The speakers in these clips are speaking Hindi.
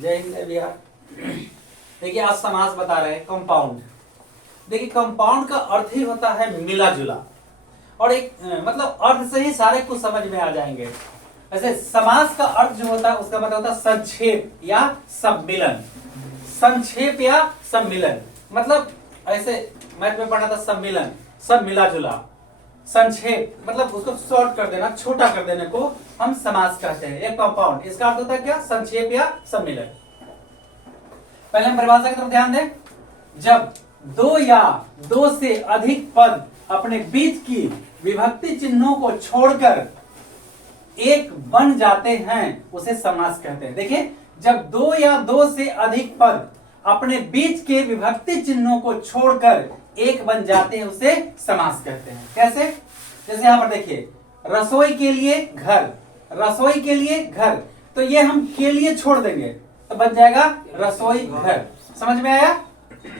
जय हिंद भैया। देखिए आज समास बता रहे हैं कंपाउंड। देखिए कंपाउंड का अर्थ ही होता है मिला जुला, और एक मतलब अर्थ से ही सारे कुछ समझ में आ जाएंगे। ऐसे समास का अर्थ जो होता है उसका मतलब होता है संक्षेप या सम्मिलन। संक्षेप या सम्मिलन मतलब ऐसे मैथ में पढ़ा था सम्मिलन, सब मिला जुला। संक्षेप मतलब उसको शॉर्ट कर देना, छोटा कर देने को हम समास कहते हैं। एक कंपाउंड इसका अर्थ होता है क्या? संक्षेप या सम्मिलन। पहले हम परिभाषा की तरफ ध्यान दें। जब दो या दो से अधिक पद अपने बीच की विभक्ति चिन्हों को छोड़कर एक बन जाते हैं उसे समास कहते हैं। देखिए जब दो या दो से अधिक पद अपने बीच के विभक्ति चिन्हों को छोड़कर एक बन जाते हैं उसे समास कहते हैं। कैसे? जैसे यहां पर देखिए रसोई के लिए घर, रसोई के लिए घर, तो ये हम के लिए छोड़ देंगे तो बन जाएगा रसोई घर। समझ में आया?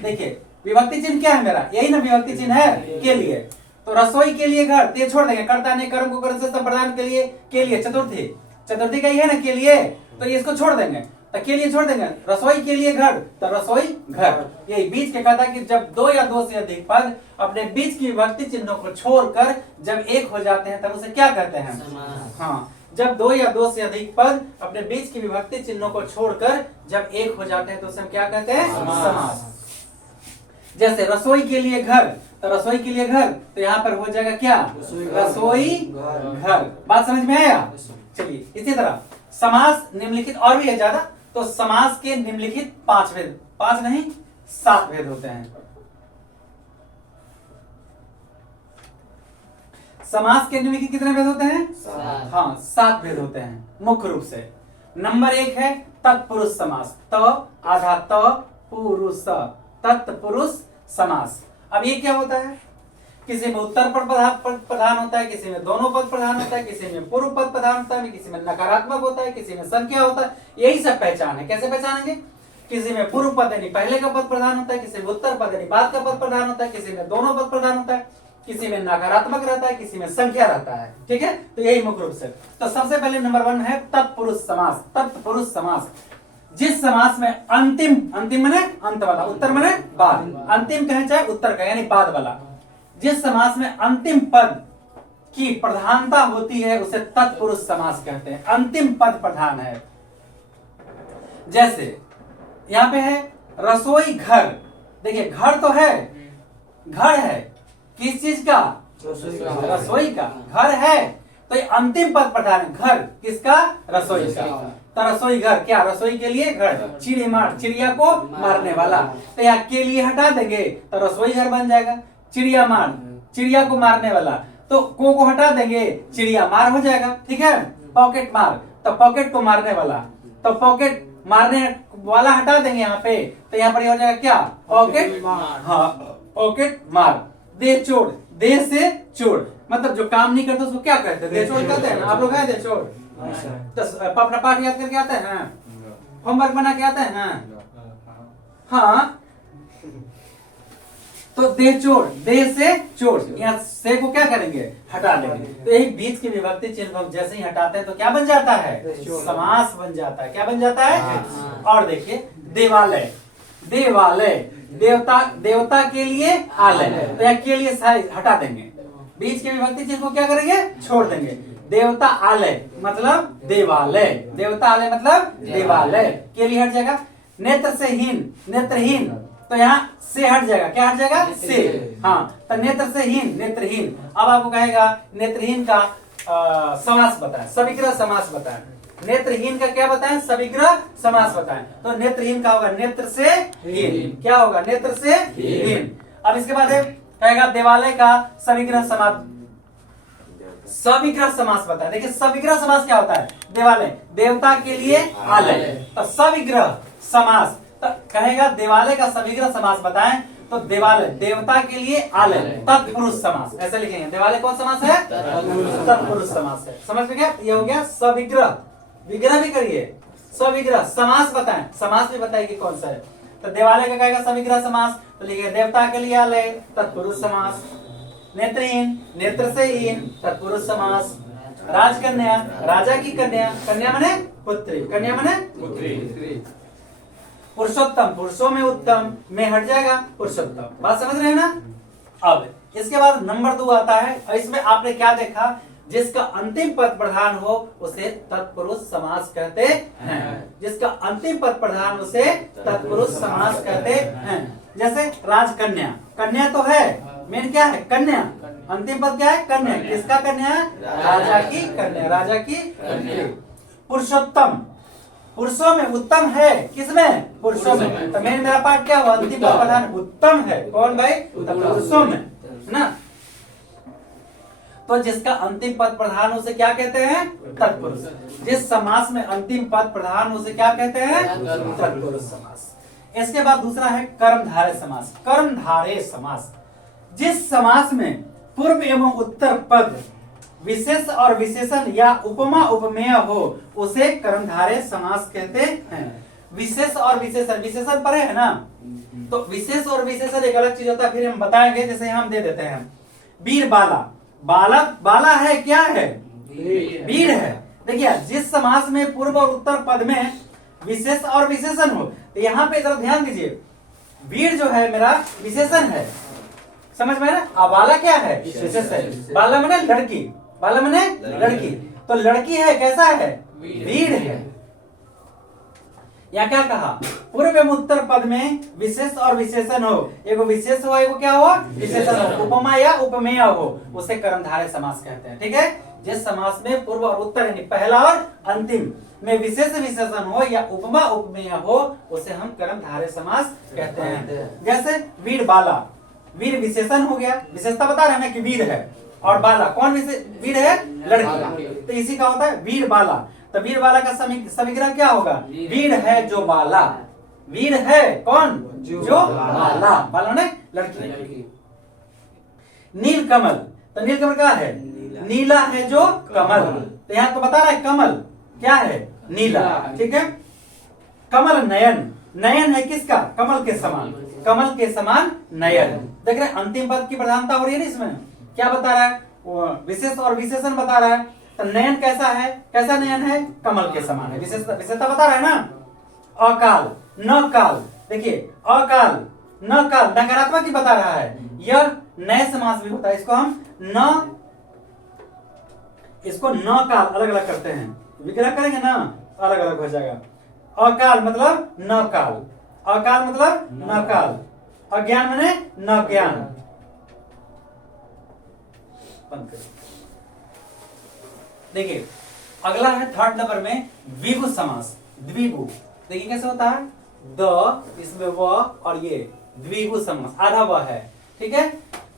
देखिए विभक्ति चिन्ह क्या है मेरा? यही ना विभक्ति चिन्ह है के लिए। तो रसोई के लिए घर, तो ये छोड़ देंगे। कर्ता ने कर्म को कर्म से संप्रदान के लिए चतुर्थी, चतुर्थी का ही है ना के लिए, तो ये इसको छोड़ देंगे तो के लिए छोड़ देंगे। रसोई के लिए घर तो रसोई घर। ये बीच के कहता कि जब दो या दो से अधिक पद अपने बीच की विभक्ति चिन्हों को छोड़कर जब एक हो जाते हैं तब उसे क्या कहते हैं? हाँ, जब दो या दो से अधिक पद अपने बीच की विभक्ति चिन्हों को छोड़कर जब एक हो जाते हैं तो उसे हम क्या कहते हैं? समास। जैसे रसोई के लिए घर, तो रसोई के लिए घर, तो यहाँ पर हो जाएगा क्या? रसोई घर। बात समझ में आया? चलिए इसी तरह समास निम्नलिखित और भी है ज्यादा, तो समास के निम्नलिखित 5 भेद, 5 नहीं 7 भेद होते हैं। समास के निम्नलिखित कितने भेद होते हैं? 7। हाँ 7 भेद होते हैं मुख्य रूप से। नंबर 1 है तत्पुरुष समास। त आधा त पुरुष, तत्पुरुष समास। अब ये क्या होता है? किसी में उत्तर पद प्रधान होता है, किसी में दोनों पद प्रधान होता है, किसी में पूर्व पद प्रधान होता है, किसी में नकारात्मक होता है, किसी में संख्या होता है। यही सब पहचान है। कैसे पहचानेंगे? किसी में पूर्व पद यानी पहले का पद प्रधान होता है, किसी में उत्तर पद यानी बाद का पद प्रधान होता है, किसी में दोनों पद प्रधान होता है, किसी में नकारात्मक रहता है, किसी में संख्या रहता है। ठीक है, तो यही मुख्य रूप से। तो सबसे पहले नंबर 1 है तत्पुरुष समास। तत्पुरुष समास जिस समास में अंतिम, अंतिम माने अंत वाला, उत्तर माने बाद, अंतिम कहे चाहे उत्तर कहे यानी बाद वाला, जिस समास में अंतिम पद की प्रधानता होती है उसे तत्पुरुष समास कहते हैं। अंतिम पद प्रधान है। जैसे यहां पे है रसोई घर। देखिए घर तो है, घर है किस चीज का? रसोई का। घर है तो ये अंतिम पद प्रधान है। घर किसका? रसोई का। तो रसोई घर क्या? रसोई के लिए घर। चिड़ी मार, चिड़िया को मारने वाला, तो यहाँ के लिए हटा देंगे तो रसोई घर बन जाएगा। चिड़िया मार, चिड़िया को मारने वाला, तो को हटा देंगे चिड़िया मार हो जाएगा। ठीक है। पॉकेट मार, तो पॉकेट को मारने वाला, तो पॉकेट मारने वाला हटा देंगे यहाँ पे, तो यहाँ पर हो जाएगा क्या? पॉकेट मार। हाँ पॉकेट मार। देह चोर, देह से चोर मतलब जो काम नहीं करते उसको क्या कहते हैं? देह चोर कहते हैं। आप लोग है देह चोर? तो अपना पाठ याद करके आते हैं, होमवर्क बना के आते हैं। हाँ तो देह चोर, देह से चोर, यहाँ से को क्या करेंगे? हटा देंगे। तो यही बीच की विभक्ति चिन्ह हम जैसे ही हटाते हैं तो क्या बन जाता है? समास बन जाता है। क्या बन जाता है? और देखिए देवालय, देवालय देवता, देवता के लिए आलय, तो यहाँ के लिए हटा देंगे। बीच के विभक्ति चिन्ह को क्या करेंगे? छोड़ देंगे। देवता आलय मतलब देवालय, देवता आलय मतलब देवालय, के लिए हट जाएगा। नेत्र से हीन, नेत्रहीन, तो यहाँ से हट जाएगा। क्या हट जाएगा? से। हाँ तो नेत्र से हीन, नेत्रहीन। अब आपको कहेगा नेत्रहीन का समास बताएं, सविग्रह समास बताएं। नेत्रहीन का क्या बताएं? सविग्रह समास बताएं। तो नेत्रहीन का होगा नेत्र से हीन। क्या होगा? नेत्र से हीन। अब इसके बाद कहेगा देवालय का सविग्रह समास, सविग्रह समास बताएं। देखिए सविग्रह समास क्या होता है? देवालय देवता के लिए आलय, तो सविग्रह समास तो कहेगा देवालय का सविग्रह समास बताएं। तो देवालय देवता के लिए आलय, तत्पुरुष समास ऐसे लिखेंगे। देवालय कौन समास है? तत्पुरुष समास है। समझ में गया? ये हो गया सविग्रह। विग्रह भी करिए, सविग्रह समास बताएं। समास भी बताइए कौन सा है। तो देवालय का कहेगा सविग्रह समास, तो लिखिए देवता के लिए आलय, तत्पुरुष समास। नेत्रहीन, नेत्र से हीन, तत्पुरुष समास। राजकन्या, राजा की कन्या, कन्या माने पुत्री, कन्या माने पुत्री। पुरुषोत्तम, पुरुषों में उत्तम, में हट जाएगा पुरुषोत्तम। बात समझ रहे हैं ना? अब इसके बाद नंबर 2 आता है, और इसमें आपने क्या देखा, जिसका अंतिम पद प्रधान हो उसे तत्पुरुष समास कहते हैं। जिसका अंतिम पद प्रधान उसे तत्पुरुष समास कहते हैं। जैसे राजकन्या, कन्या तो है, मेन क्या है, कन्या, अंतिम पद क्या है, कन्या। किसका कन्या? राजा की कन्या, राजा की कन्या। पुरुषोत्तम, पुरुषों में उत्तम है, किसमें? पुरुषों में। तो मेन मेरा पाठ क्या हुआ, अंतिम पद प्रधान उत्तम है, कौन भाई? पुरुषों में, है ना? तो जिसका अंतिम पद प्रधान उसे क्या कहते हैं? तत्पुरुष। जिस समास में अंतिम पद प्रधान उसे क्या कहते हैं? तत्पुरुष समास। इसके बाद दूसरा है कर्मधारय समास। कर्मधारय समास, जिस समास में पूर्व एवं उत्तर पद विशेष और विशेषण या उपमा उपमेय हो उसे कर्मधारय समास कहते हैं। विशेष और विशेषण, विशेषण पढ़े है ना? तो विशेष और विशेषण एक अलग चीज होता है, फिर हम बताएंगे। जैसे हम दे देते हैं वीर बाला, बाला, बाला है, क्या है? वीर है। देखिए, जिस समास में पूर्व और उत्तर पद में विशेष और विशेषण हो, तो यहाँ पे जरा ध्यान दीजिए, वीर जो है मेरा विशेषण है, समझ में ना? अब बाला क्या है? विशेष है। बाला माने लड़की, बाला माने लड़की, तो लड़की है, कैसा है? वीर है। या क्या कहा, पूर्व एवं उत्तर पद में विशेष और विशेषण हो, एगो विशेष हो, एगो क्या हो? विशेषण हो, उपमा या उपमेय हो, उसे कर्मधारय समास कहते हैं। ठीक है? जिस समास में पूर्व और उत्तर यानी पहला और अंतिम में विशेष विशेषण हो या उपमा उपमेय हो उसे हम कर्मधारय समास कहते हैं। जैसे वीर बाला, वीर विशेषण हो गया, विशेषता बता रहे हैं ना कि वीर है, और बाला कौन वीर है? लड़की, तो इसी का होता है वीर बाला। तो वीर बाला का समीकरण क्या होगा? वीर है जो बाला, वीर है कौन? जो बाला, बाला ने लड़की। नील कमल, तो नील कमल क्या है? नीला है जो कमल, तो यहाँ तो बता रहा है कमल क्या है? नीला। ठीक है? कमल नयन, नयन है किसका? कमल के समान, कमल के समान नयन। देख रहे हैं अंतिम पद की प्रधानता हो रही है ना इसमें। क्या बता रहा है? विशेष और विशेषण बता रहा है। तो नयन कैसा है? कैसा नयन है? कमल के समान है। विशेषता बता रहा है ना। अकाल, न काल, देखिए अकाल न काल नकारात्मक ही बता रहा है। यह नए समास भी होता है, इसको हम न काल अलग अलग करते हैं, विग्रह करेंगे ना अलग अलग हो जाएगा। अकाल मतलब न काल, अकाल मतलब न काल, अज्ञान माने न ज्ञान। देखिए अगला है थर्ड नंबर में द्विगु समास। द्विगु देखिए कैसे होता है, द इसमें व और ये द्विगु समास, आधा व है। ठीक है?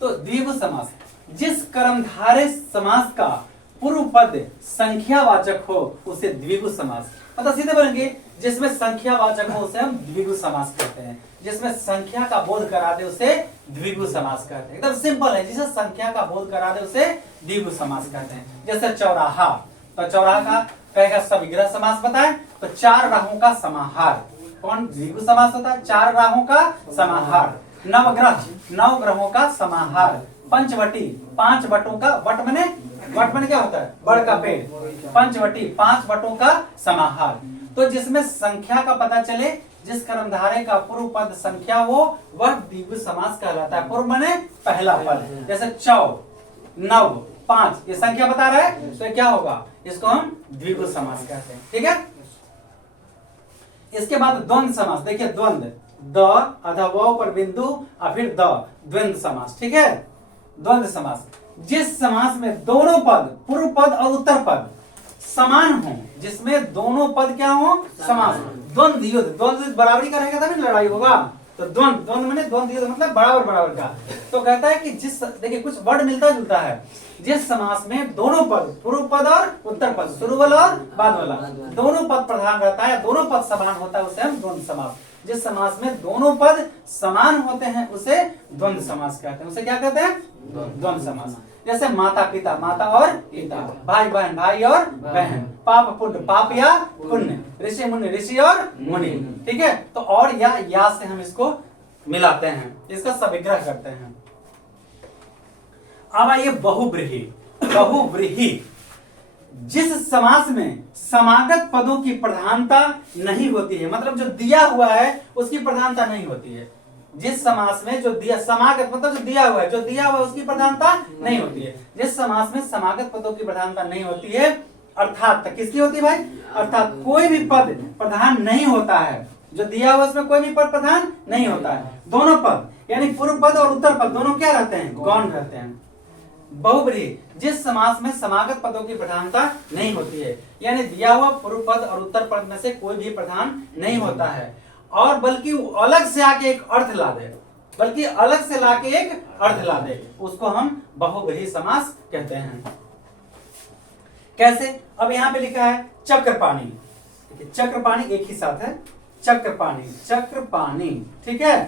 तो द्विगु समास, जिस कर्मधारय समास का पूर्व पद संख्यावाचक हो उसे द्विगु समास, मतलब सीधे बोलेंगे जिसमें संख्यावाचक हो उसे हम द्विगु समास कहते हैं। जिसमें संख्या का बोध करा दे उसे द्विगु समास कहते हैं। एकदम सिंपल है, जिसे संख्या का बोध करा दे उसे द्विगु समास कहते हैं। जैसे चौराहा, तो चौराहा का कहेगा सविग्रह समास बताए, तो चार राहों का समाहार, कौन द्विगु समास होता है? चार राहों का समाहार। नवग्रह, नव ग्रहों का समाहार। पंचवटी, पांच वटों का, वट मने क्या होता है? बड़ का पेड़। पंचवटी, पांच वटों का समाहार। तो जिसमें संख्या का पता चले, जिस कर्मधारय का पूर्व पद संख्या हो वह द्विगु समास कहलाता है। पूर्व माने पहला पद, जैसे चौ, नव, पांच, ये संख्या बता रहा है, तो क्या होगा? इसको हम द्विगु समास कहते हैं। ठीक है? इसके बाद द्वंद्व समास। देखिए द्वंद्व, द अधा व पर बिंदु और फिर द, द्वंद्व समास। ठीक है? द्वंद्व समास, जिस समास में दोनों पद, पूर्व पद और उत्तर पद समान हो, जिसमें दोनों पद क्या हो? समान। द्वंद्व युद्ध, द्वंद्व युद्ध बराबरी का रहेगा तभी लड़ाई होगा। तो द्वंद्व, द्वंद्व माने द्वंद्व युद्ध मतलब बराबर बराबर का। तो कहता है कि जिस, देखिए कुछ वर्ड मिलता जुलता है, जिस समास में दोनों पद, पूर्व पद और उत्तर पद, शुरू वाला और बाद वाला, दोनों पद प्रधान रहता है, दोनों पद समान होता है, उसे हम द्वंद्व समास। जिस समास में दोनों पद समान होते हैं उसे द्वंद्व समास कहते हैं। उसे क्या कहते हैं? द्वंद्व समास। जैसे माता पिता, माता और पिता, भाई बहन, भाई और बहन, पाप पुण्य, पाप या पुण्य, ऋषि मुनि, ऋषि और मुनि। ठीक है? तो और या से हम इसको मिलाते हैं, इसका सविग्रह करते हैं। अब आइए बहुव्रीहि। बहुव्रीहि जिस समास में समागत पदों की प्रधानता नहीं होती है, मतलब जो दिया हुआ है उसकी प्रधानता नहीं होती है। जिस समास में जो दिया समागत मतलब जो दिया हुआ है, जो दिया हुआ है उसकी प्रधानता नहीं होती है। जिस समास में समागत पदों की प्रधानता नहीं होती है, अर्थात किसकी होती है भाई? अर्थात कोई भी पद प्रधान नहीं होता है। जो दिया हुआ उसमें कोई भी पद प्रधान नहीं होता है। दोनों पद यानी पूर्व पद और उत्तर पद दोनों क्या रहते हैं? गौण रहते हैं। बहुब्रीहि जिस समास में समागत पदों की प्रधानता नहीं होती है, यानी दिया हुआ पूर्व पद और उत्तर पद में से कोई भी प्रधान नहीं होता है, और बल्कि अलग से आके एक अर्थ ला दे, बल्कि अलग से लाके एक अर्थ ला दे, उसको हम बहुब्रीहि समास कहते हैं। कैसे? अब यहाँ पे लिखा है चक्रपाणी। चक्रपाणी एक ही साथ है, चक्रपाणी, चक्रपाणी, ठीक है।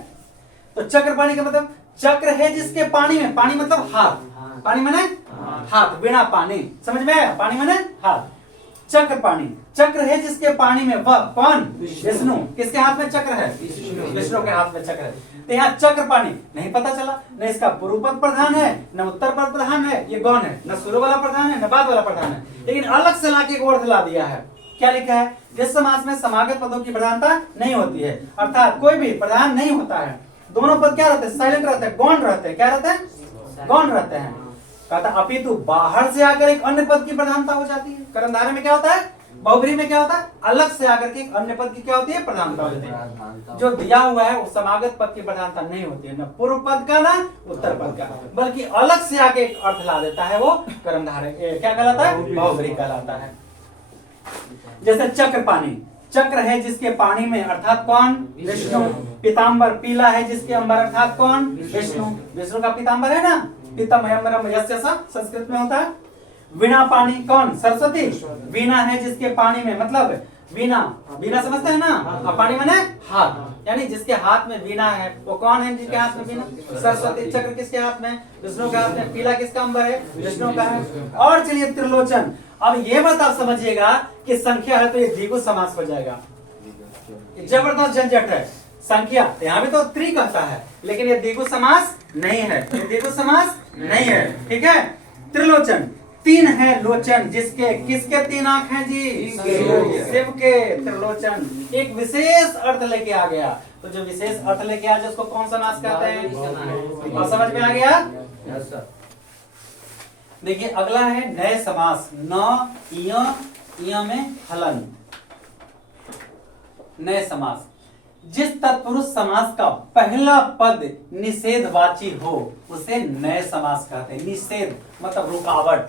तो चक्रपाणी का मतलब चक्र है जिसके पानी में, पानी मतलब हाथ, पानी माने हाथ, बिना पानी, समझ में आया? पानी माने हाथ, चक्र पानी, चक्र है जिसके पानी में वह कौन? विष्णु। किसके हाथ में चक्र है? विष्णु के हाथ में चक्र है। तो यहाँ चक्र पानी नहीं पता चला, न इसका पूर्व पद प्रधान है, न उत्तर पद प्रधान है, ये गौण है, न शुरू वाला प्रधान है, न बाद वाला प्रधान है, लेकिन अलग से लाके एक अर्थ ला दिया है। क्या लिखा है? जिस समास में समागत पदों की प्रधानता नहीं होती है, अर्थात कोई भी प्रधान नहीं होता है, दोनों पद क्या रहते हैं? साइलेंट रहते हैं, गौण रहते हैं। क्या रहते हैं? गौण रहते हैं। कहता अपितु बाहर से आकर एक अन्य पद की प्रधानता हो जाती है। कर्मधारय में क्या होता है? बहुब्रीहि में क्या होता है? अलग से आकर के एक अन्य पद की क्या होती है? प्रधानता हो जाती है। जो दिया हुआ है वो समागत पद की प्रधानता नहीं होती है, न पूर्व पद का ना उत्तर पद का, बल्कि अलग से आके एक अर्थ ला देता है, वो कर्मधारय क्या कहलाता है? बहुब्रीहि कहलाता है। जैसे चक्र पानी, चक्र है जिसके पानी में, अर्थात कौन? विष्णु। पीताम्बर, पीला है जिसके अंबर, अर्थात कौन? विष्णु। विष्णु का पीताम्बर है ना, पीतमयम्बरम यस्य सा संस्कृत में होता है। वीणा पानी कौन? सरस्वती। वीणा है जिसके पानी में, मतलब वीणा, वीणा समझते हैं ना, पानी माने हाथ, यानी जिसके हाथ में वीणा है वो कौन है? जिसके हाथ में वीणा? सरस्वती। चक्र किसके हाथ में? विष्णु के हाथ में। पीला किसका अंबर है? विष्णु का है। और चलिए त्रिलोचन। अब ये बात आप समझिएगा कि संख्या है तो ये द्विगु समास हो जाएगा। जबरदस्त झंझट है। संख्या यहाँ भी तो त्रि कहता है, लेकिन ये द्विगु समास नहीं है, ये द्विगु समास नहीं है, ठीक है। त्रिलोचन, तीन है लोचन जिसके, किसके तीन आंख हैं जी? शिव के। त्रिलोचन एक विशेष अर्थ लेके आ गया, तो जो विशेष अर्थ लेके आ जाए उसको कौन समास कहते हैं? और समझ में आ गया? देखिए अगला है नए समास। न इय में हलन। नए समास, जिस तत्पुरुष समास का पहला पद निषेधवाची हो उसे नए समास कहते हैं। निषेध मतलब रुकावट,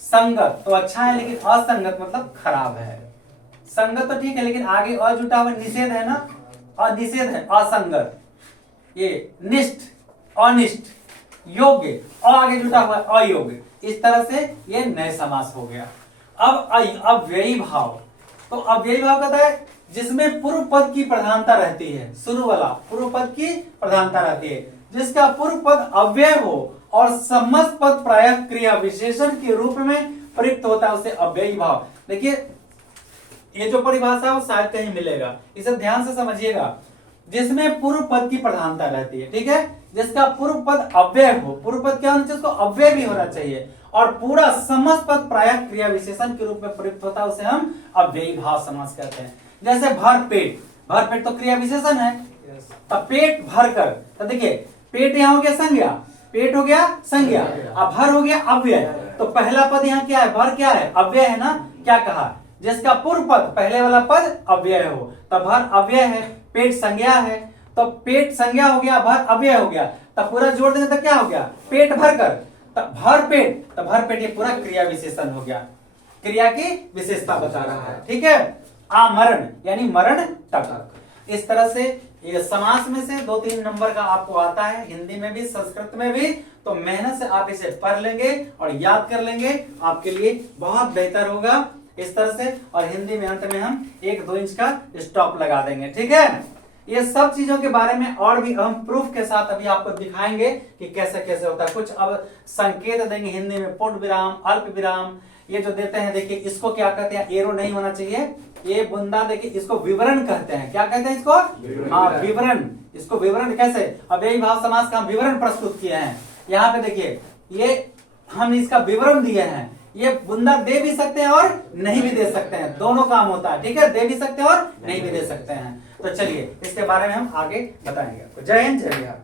संगत तो अच्छा है लेकिन असंगत मतलब खराब है। संगत तो ठीक है लेकिन आगे अ जुटा हुआ निषेध है ना, अनिषेध है, असंगत। ये निष्ठ, अनिष्ठ, योग्य, आगे जुटा हुआ अयोग्य, इस तरह से ये नए समास हो गया। अब अव्ययी भाव, तो अव्ययी भाव कहता है जिसमें पूर्व पद की प्रधानता रहती है, शुरू वाला पूर्व पद की प्रधानता रहती है, जिसका पूर्व पद अव्यय हो और सम्मत पद प्रायः क्रिया विशेषण के रूप में प्रयुक्त होता है, उसे अव्ययी भाव। देखिए ये जो परिभाषा है वो शायद कहीं मिलेगा, इसे ध्यान से समझिएगा। जिसमें पूर्व पद की प्रधानता रहती है, ठीक है, जिसका पूर्व पद अव्यय हो, पूर्व पद क्या होना चाहिए? उसको अव्यय भी होना चाहिए, और पूरा समस्त पद प्रायः क्रिया विशेषण के रूप में प्रयुक्त होता है, उसे हम अव्ययी भाव समास कहते हैं। जैसे भर पेट, भर पेट तो क्रिया विशेषण है, तब पेट भर कर, तो देखिए पेट यहाँ हो गया संज्ञा, पेट हो गया संज्ञा, अब भर हो गया अव्यय। तो पहला पद यहाँ क्या है? भर क्या है? अव्यय है ना। क्या कहा? जिसका पूर्व पद पहले वाला पद अव्यय हो, तब भर अव्यय है, पेट संज्ञा है, तो पेट संज्ञा हो गया, भर अव्यय हो गया, तब पूरा जोड़ देंगे तो क्या हो गया? पेट भर कर, तब भर पेट, तब भर पेट, ये पूरा क्रिया विशेषण हो गया, क्रिया की विशेषता बता रहा है, ठीक है। आमरण यानी मरण तक। इस तरह से ये समास में से 2-3 नंबर का आपको आता है, हिंदी में भी संस्कृत में भी, तो मेहनत से आप इसे पढ़ लेंगे और याद कर लेंगे, आपके लिए बहुत बेहतर होगा इस तरह से। और हिंदी में अंत में हम 1-2 इंच का स्टॉप लगा देंगे, ठीक है। ये सब चीजों के बारे में और भी हम प्रूफ के साथ अभी आपको दिखाएंगे कि कैसे कैसे होता है। कुछ अब संकेत देंगे हिंदी में, पूर्ण विराम, अल्प विराम, ये जो देते हैं, देखिए इसको क्या कहते हैं? एरो नहीं होना चाहिए, ये बुंदा, देखिए इसको विवरण कहते हैं। क्या कहते हैं इसको? हाँ विवरण। इसको विवरण कैसे? अव्ययी भाव समास का हम विवरण प्रस्तुत किए हैं। यहाँ पे देखिए ये हम इसका विवरण दिए हैं, ये गुंदक दे भी सकते हैं और नहीं भी दे सकते हैं, दोनों काम होता है, ठीक है, दे भी सकते हैं और नहीं भी दे सकते हैं। तो चलिए इसके बारे में हम आगे बताएंगे आपको। जय हिंद, जय बिहार।